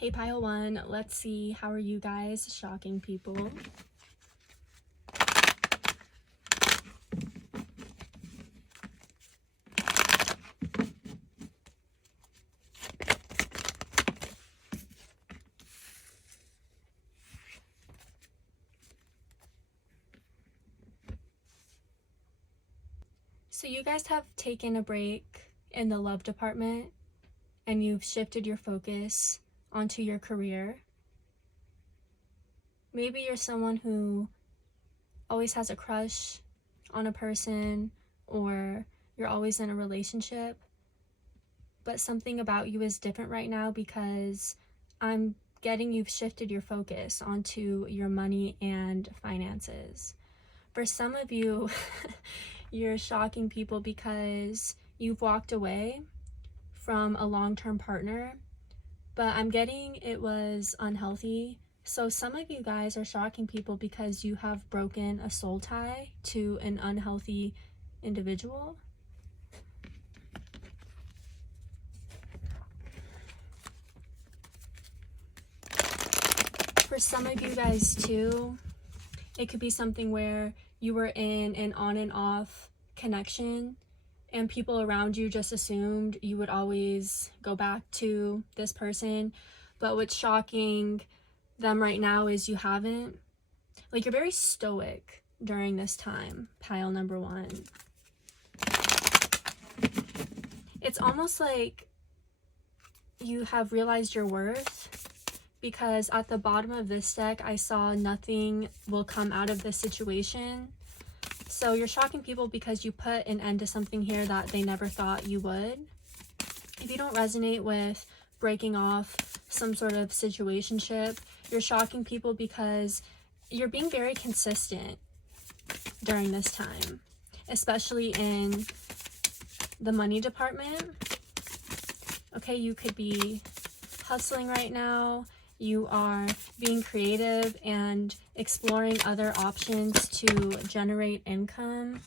Hey Pile 1, let's see, how are you guys shocking people? So you guys have taken a break in the love department and you've shifted your focus onto your career. Maybe you're someone who always has a crush on a person, or you're always in a relationship, but something about you is different right now because I'm getting you've shifted your focus onto your money and finances. For some of you, you're shocking people because you've walked away from a long-term partner, but I'm getting it was unhealthy. So some of you guys are shocking people because you have broken a soul tie to an unhealthy individual. For some of you guys too, it could be something where you were in an on and off connection and people around you just assumed you would always go back to this person. But what's shocking them right now is you haven't. Like, you're very stoic during this time, pile number 1. It's almost like you have realized your worth, because at the bottom of this deck, I saw nothing will come out of this situation. So you're shocking people because you put an end to something here that they never thought you would. If you don't resonate with breaking off some sort of situationship, you're shocking people because you're being very consistent during this time, especially in the money department. Okay, you could be hustling right now. You are being creative and exploring other options to generate income.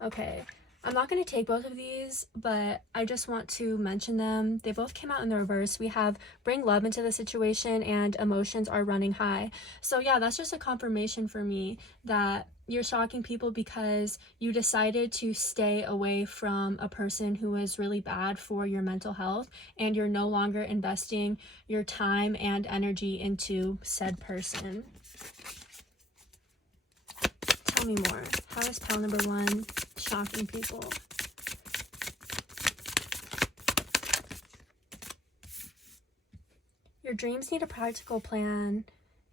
Okay, I'm not going to take both of these, but I just want to mention them. They both came out in the reverse. We have bring love into the situation and emotions are running high. So yeah, that's just a confirmation for me that you're shocking people because you decided to stay away from a person who is really bad for your mental health, and you're no longer investing your time and energy into said person. Tell me more. How is pile number 1 shocking people? Your dreams need a practical plan.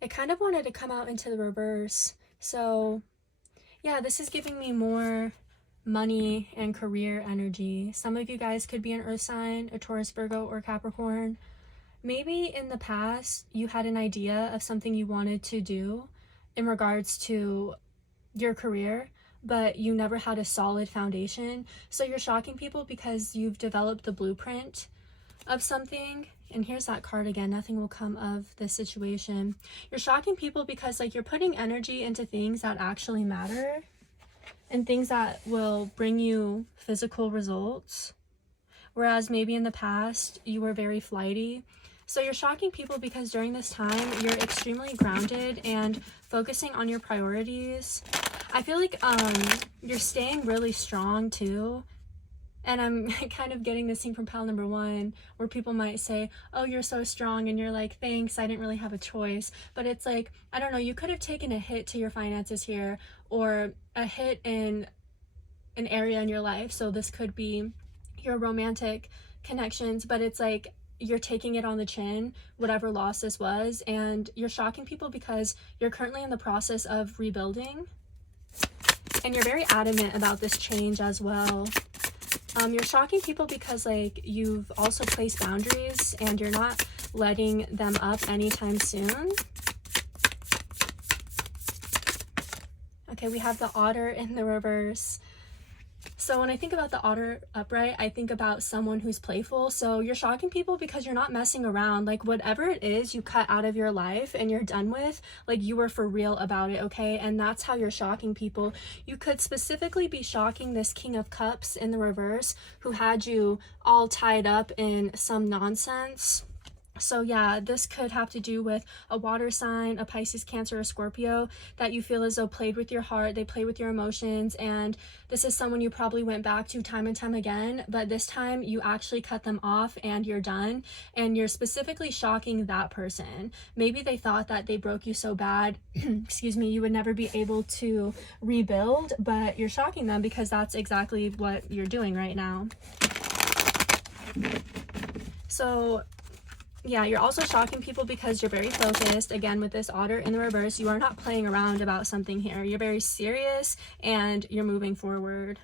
It kind of wanted to come out into the reverse. So yeah, this is giving me more money and career energy. Some of you guys could be an earth sign, a Taurus, Virgo, or Capricorn. Maybe in the past you had an idea of something you wanted to do in regards to your career, but you never had a solid foundation. So you're shocking people because you've developed the blueprint of something. And here's that card again, nothing will come of this situation. You're shocking people because like you're putting energy into things that actually matter and things that will bring you physical results, whereas maybe in the past you were very flighty. So you're shocking people because during this time you're extremely grounded and focusing on your priorities. I feel like you're staying really strong too. And I'm kind of getting this thing from pile number 1 where people might say, oh, you're so strong, and you're like, thanks, I didn't really have a choice. But it's like, I don't know, you could have taken a hit to your finances here, or a hit in an area in your life. So this could be your romantic connections, but it's like you're taking it on the chin, whatever loss this was, and you're shocking people because you're currently in the process of rebuilding. And you're very adamant about this change as well. You're shocking people because like you've also placed boundaries and you're not letting them up anytime soon. Okay, we have the otter in the reverse. So when I think about the otter upright, I think about someone who's playful. So you're shocking people because you're not messing around. Like whatever it is you cut out of your life and you're done with, like you were for real about it, okay? And that's how you're shocking people. You could specifically be shocking this King of Cups in the reverse who had you all tied up in some nonsense. So yeah, this could have to do with a water sign, a Pisces, Cancer, or Scorpio that you feel as though played with your heart, they play with your emotions, and this is someone you probably went back to time and time again, but this time you actually cut them off and you're done, and you're specifically shocking that person. Maybe they thought that they broke you so bad, excuse me, you would never be able to rebuild, but you're shocking them because that's exactly what you're doing right now. So yeah, you're also shocking people because you're very focused. Again, with this otter in the reverse, you are not playing around about something here. You're very serious and you're moving forward.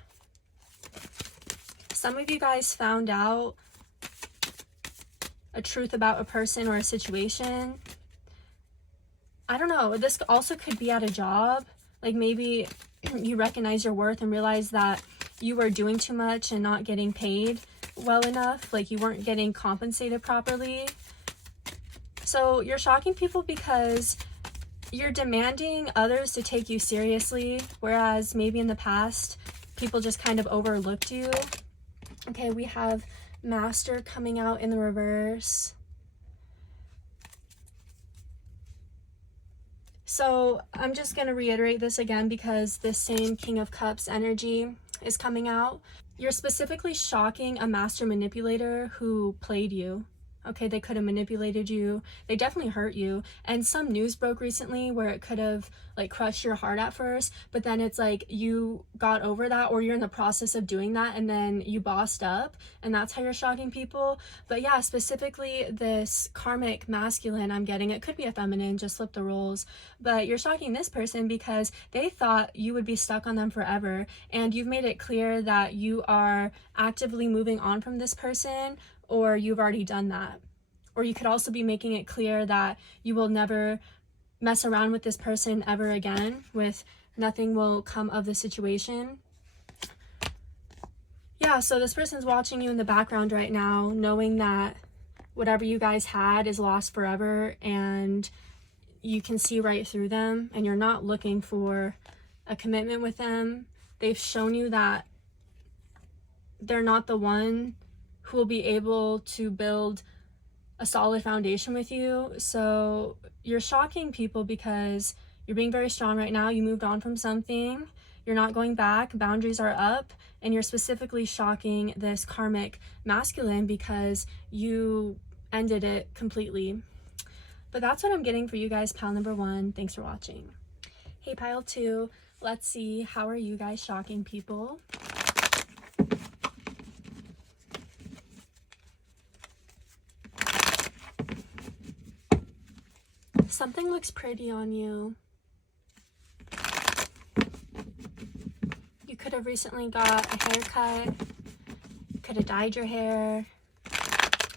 Some of you guys found out a truth about a person or a situation. I don't know. This also could be at a job. Like maybe you recognize your worth and realize that you were doing too much and not getting paid well enough. Like you weren't getting compensated properly. So you're shocking people because you're demanding others to take you seriously, whereas maybe in the past, people just kind of overlooked you. Okay, we have Master coming out in the reverse. So I'm just going to reiterate this again because this same King of Cups energy is coming out. You're specifically shocking a master manipulator who played you. Okay, they could have manipulated you. They definitely hurt you. And some news broke recently where it could have like crushed your heart at first, but then it's like you got over that, or you're in the process of doing that and then you bossed up, and that's how you're shocking people. But yeah, specifically this karmic masculine I'm getting, it could be a feminine, just flip the roles, but you're shocking this person because they thought you would be stuck on them forever, and you've made it clear that you are actively moving on from this person, or you've already done that. Or you could also be making it clear that you will never mess around with this person ever again, with nothing will come of the situation. Yeah, so this person's watching you in the background right now, knowing that whatever you guys had is lost forever, and you can see right through them, and you're not looking for a commitment with them. They've shown you that they're not the one who will be able to build a solid foundation with you. So you're shocking people because you're being very strong right now. You moved on from something. You're not going back. Boundaries are up. And you're specifically shocking this karmic masculine because you ended it completely. But that's what I'm getting for you guys, pile number 1. Thanks for watching. Hey, pile 2. Let's see, how are you guys shocking people? Something looks pretty on you. You could have recently got a haircut. You could have dyed your hair.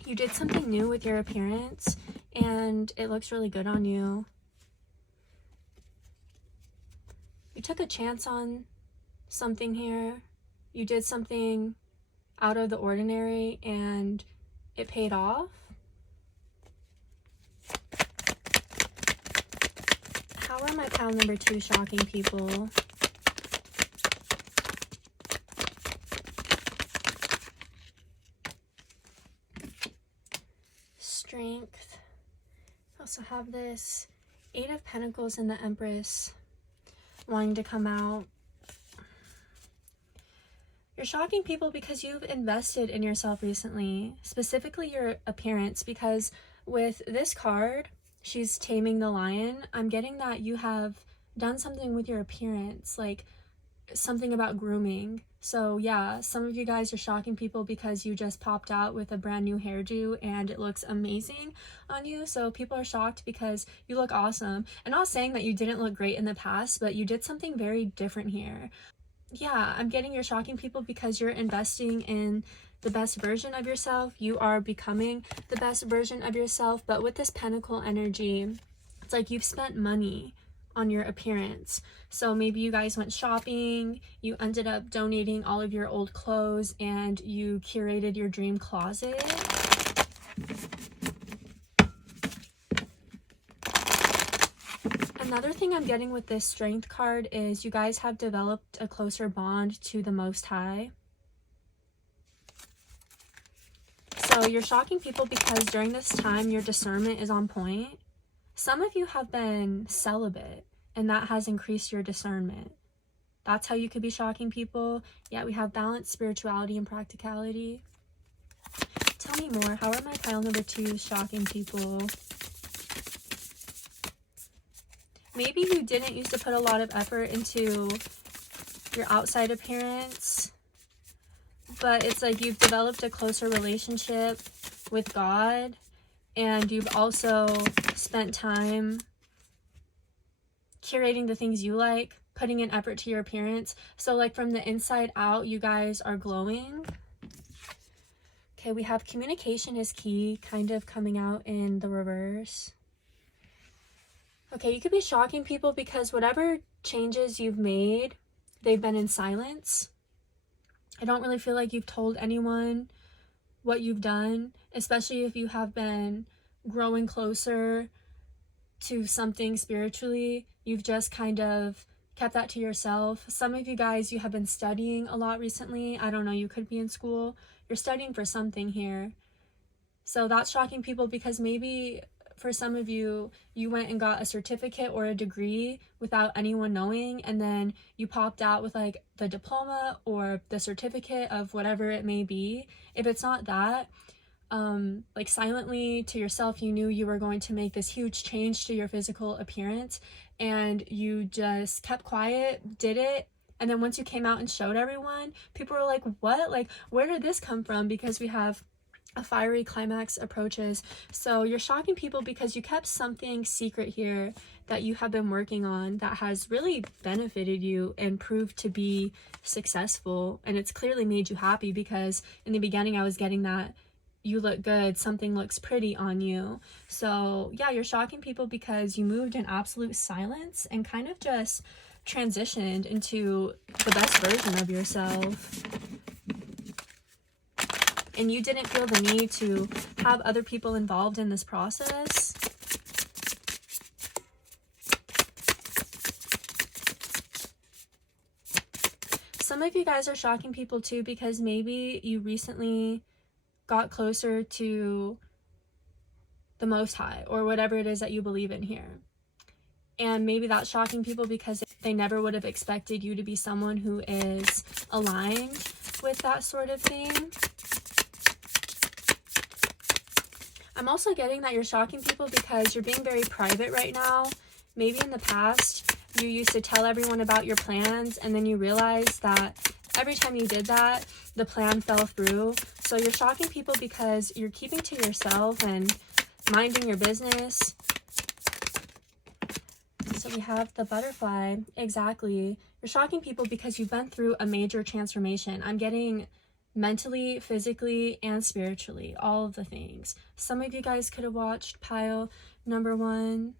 You did something new with your appearance and it looks really good on you. You took a chance on something here. You did something out of the ordinary and it paid off. How are my pile number 2 shocking people? Strength. I also have this 8 of Pentacles and the Empress wanting to come out. You're shocking people because you've invested in yourself recently, specifically your appearance, because with this card, she's taming the lion. I'm getting that you have done something with your appearance, like something about grooming. So yeah, some of you guys are shocking people because you just popped out with a brand new hairdo and it looks amazing on you. So people are shocked because you look awesome. I'm not saying that you didn't look great in the past, but you did something very different here. Yeah, I'm getting you're shocking people because you're investing in the best version of yourself. You are becoming the best version of yourself. But with this pentacle energy, it's like you've spent money on your appearance. So maybe you guys went shopping, you ended up donating all of your old clothes, and you curated your dream closet. Another thing I'm getting with this Strength card is you guys have developed a closer bond to the Most High. So So you're shocking people because during this time, your discernment is on point. Some of you have been celibate, and that has increased your discernment. That's how you could be shocking people. Yeah, we have balance, spirituality, and practicality. Tell me more. How are my pile number 2s shocking people? Maybe you didn't used to put a lot of effort into your outside appearance, but it's like you've developed a closer relationship with God, and you've also spent time curating the things you like, putting in effort to your appearance. So like from the inside out, you guys are glowing. Okay, we have communication is key kind of coming out in the reverse. Okay, you could be shocking people because whatever changes you've made, they've been in silence. I don't really feel like you've told anyone what you've done, especially if you have been growing closer to something spiritually. You've just kind of kept that to yourself. Some of you guys, you have been studying a lot recently. I don't know, you could be in school. You're studying for something here. So that's shocking people because maybe for some of you, you went and got a certificate or a degree without anyone knowing, and then you popped out with like the diploma or the certificate of whatever it may be. If it's not that, like silently to yourself, you knew you were going to make this huge change to your physical appearance, and you just kept quiet, did it. And then once you came out and showed everyone, people were like, what? Like, where did this come from? Because we have a fiery climax approaches. So you're shocking people because you kept something secret here that you have been working on that has really benefited you and proved to be successful. And it's clearly made you happy because in the beginning I was getting that you look good, something looks pretty on you. So yeah, you're shocking people because you moved in absolute silence and kind of just transitioned into the best version of yourself. And you didn't feel the need to have other people involved in this process. Some of you guys are shocking people too because maybe you recently got closer to the Most High or whatever it is that you believe in here. And maybe that's shocking people because they never would have expected you to be someone who is aligned with that sort of thing. I'm also getting that you're shocking people because you're being very private right now. Maybe in the past, you used to tell everyone about your plans, and then you realized that every time you did that, the plan fell through. So you're shocking people because you're keeping to yourself and minding your business. So we have the butterfly. Exactly. You're shocking people because you've been through a major transformation. I'm getting mentally, physically, and spiritually, all of the things. Some of you guys could have watched pile number 1.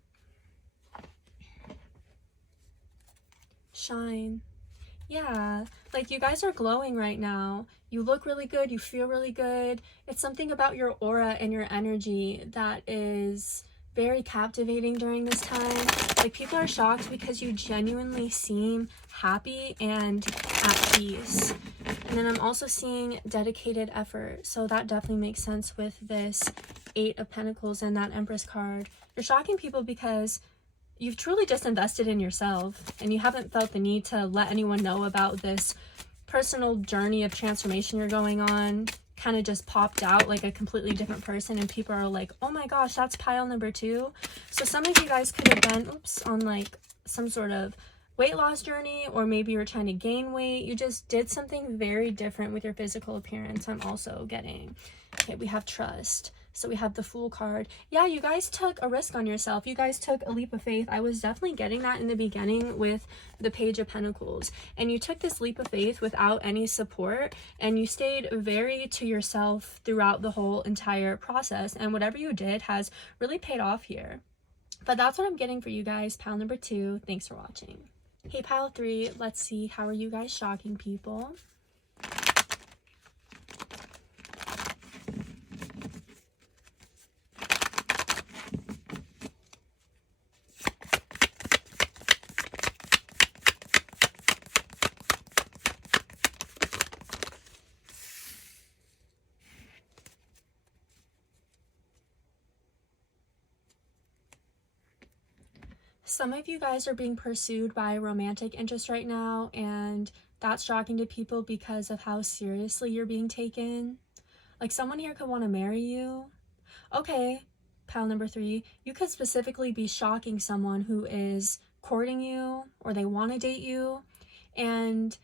Shine. Yeah, like you guys are glowing right now. You look really good. You feel really good. It's something about your aura and your energy that is very captivating during this time. Like people are shocked because you genuinely seem happy and at peace. And then I'm also seeing dedicated effort. So that definitely makes sense with this 8 of Pentacles and that Empress card. You're shocking people because you've truly just invested in yourself and you haven't felt the need to let anyone know about this personal journey of transformation you're going on. Kind of just popped out like a completely different person, and people are like, oh my gosh, that's pile number 2. So some of you guys could have been on like some sort of weight loss journey, or maybe you're trying to gain weight. You just did something very different with your physical appearance. I'm also getting. Okay, we have trust. So we have the Fool card. Yeah, you guys took a risk on yourself. You guys took a leap of faith. I was definitely getting that in the beginning with the Page of Pentacles. And you took this leap of faith without any support, and you stayed very to yourself throughout the whole entire process. And whatever you did has really paid off here. But that's what I'm getting for you guys. Pile number 2. Thanks for watching. Hey, pile 3. Let's see. How are you guys shocking people? Some of you guys are being pursued by romantic interest right now, and that's shocking to people because of how seriously you're being taken. Like, someone here could want to marry you. Okay, pile number 3, you could specifically be shocking someone who is courting you or they want to date you, and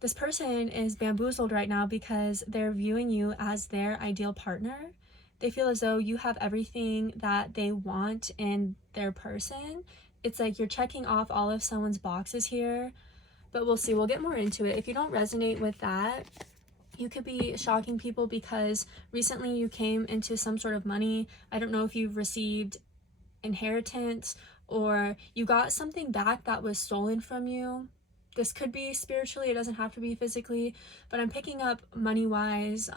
this person is bamboozled right now because they're viewing you as their ideal partner. They feel as though you have everything that they want in their person. It's like you're checking off all of someone's boxes here, but we'll see. We'll get more into it. If you don't resonate with that, you could be shocking people because recently you came into some sort of money. I don't know if you've received inheritance or you got something back that was stolen from you. This could be spiritually, it doesn't have to be physically, but I'm picking up money-wise.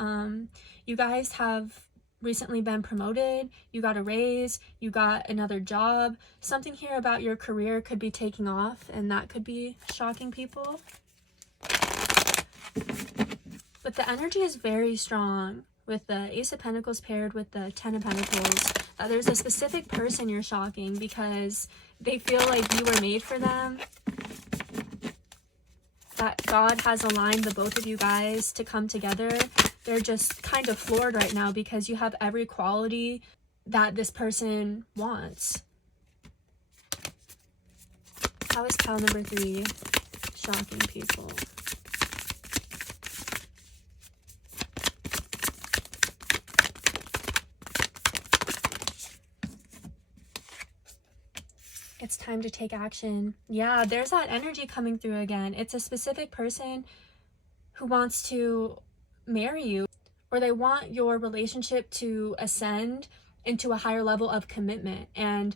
You guys have recently been promoted, you got a raise, you got another job. Something here about your career could be taking off, and that could be shocking people. But the energy is very strong with the Ace of Pentacles paired with the 10 of Pentacles. There's a specific person you're shocking because they feel like you were made for them. That God has aligned the both of you guys to come together. They're just kind of floored right now because you have every quality that this person wants. How is pile number 3 shocking people? It's time to take action. Yeah, there's that energy coming through again. It's a specific person who wants to marry you, or they want your relationship to ascend into a higher level of commitment. And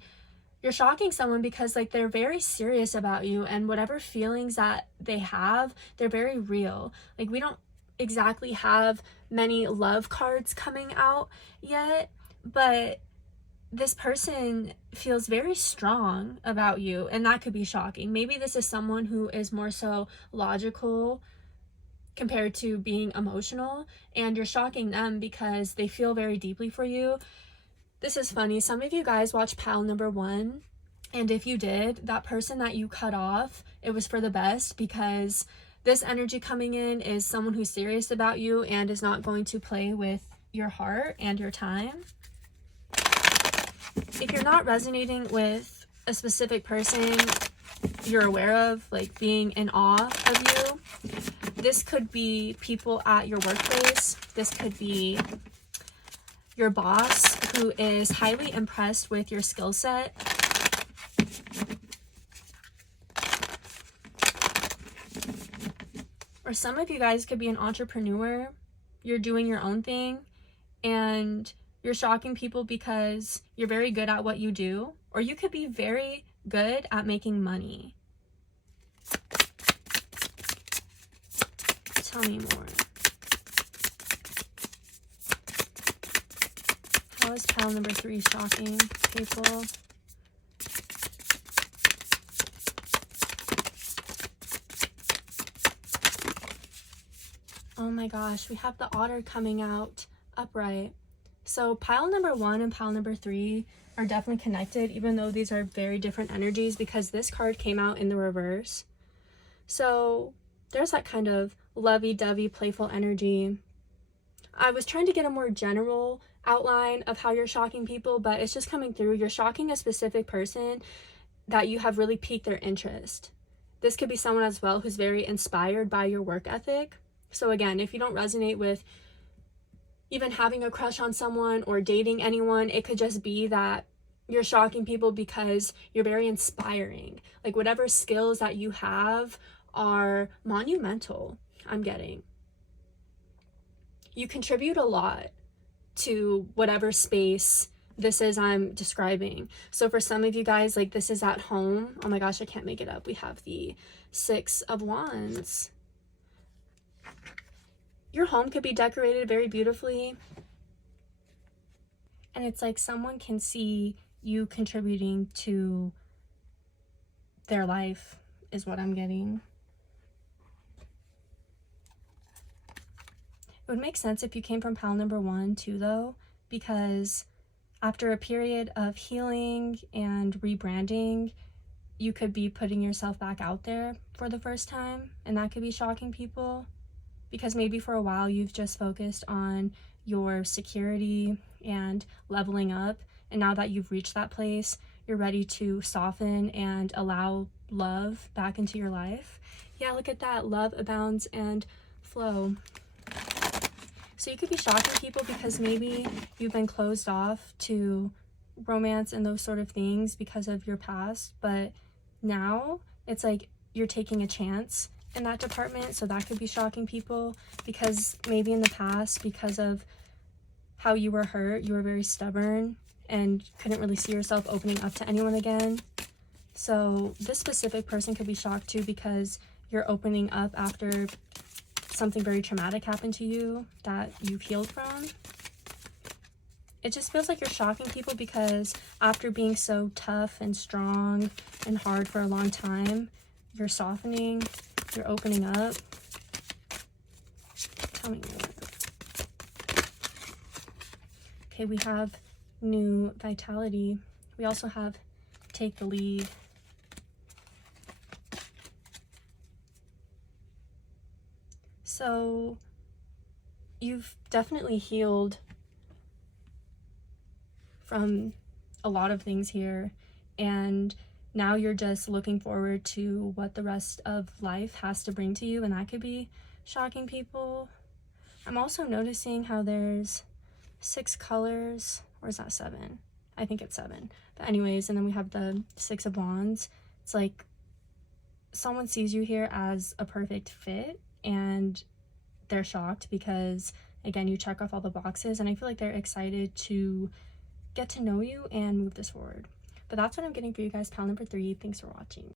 you're shocking someone because like they're very serious about you, and whatever feelings that they have, they're very real. Like, we don't exactly have many love cards coming out yet, but this person feels very strong about you, and that could be shocking. Maybe this is someone who is more so logical compared to being emotional, and you're shocking them because they feel very deeply for you. This is funny. Some of you guys watch pile number 1, and if you did, that person that you cut off, it was for the best, because this energy coming in is someone who's serious about you and is not going to play with your heart and your time. If you're not resonating with a specific person you're aware of, like being in awe of you, this could be people at your workplace. This could be your boss who is highly impressed with your skill set. Or some of you guys could be an entrepreneur. You're doing your own thing and you're shocking people because you're very good at what you do, or you could be very good at making money. Tell me more. How is pile number 3 shocking people? Oh my gosh, we have the otter coming out upright. So pile number 1 and pile number 3 are definitely connected, even though these are very different energies, because this card came out in the reverse. So there's that kind of lovey-dovey, playful energy. I was trying to get a more general outline of how you're shocking people, but it's just coming through. You're shocking a specific person that you have really piqued their interest. This could be someone as well who's very inspired by your work ethic. So again, if you don't resonate with even having a crush on someone or dating anyone, it could just be that you're shocking people because you're very inspiring. Like, whatever skills that you have are monumental, I'm getting. You contribute a lot to whatever space this is I'm describing. So for some of you guys, like, this is at home. Oh my gosh, I can't make it up. We have the 6 of Wands. Your home could be decorated very beautifully. And it's like someone can see you contributing to their life, is what I'm getting. It would make sense if you came from pile number 1 too, though, because after a period of healing and rebranding, you could be putting yourself back out there for the first time, and that could be shocking people, because maybe for a while you've just focused on your security and leveling up, and now that you've reached that place, you're ready to soften and allow love back into your life. Yeah, look at that. Love abounds and flow. So you could be shocking people because maybe you've been closed off to romance and those sort of things because of your past, but now it's like you're taking a chance in that department. So that could be shocking people, because maybe in the past, because of how you were hurt, you were very stubborn and couldn't really see yourself opening up to anyone again. So this specific person could be shocked too, because you're opening up after something very traumatic happened to you that you've healed from. It just feels like you're shocking people because after being so tough and strong and hard for a long time, you're softening, you're opening up. Tell me more. Okay, we have new vitality. We also have take the lead. So you've definitely healed from a lot of things here, and now you're just looking forward to what the rest of life has to bring to you, and that could be shocking people. I'm also noticing how there's 6 colors, or is that 7? I think it's 7. But anyways, and then we have the 6 of Wands. It's like someone sees you here as a perfect fit, and they're shocked because, again, you check off all the boxes, and I feel like they're excited to get to know you and move this forward. But that's what I'm getting for you guys. Pile number 3. Thanks for watching.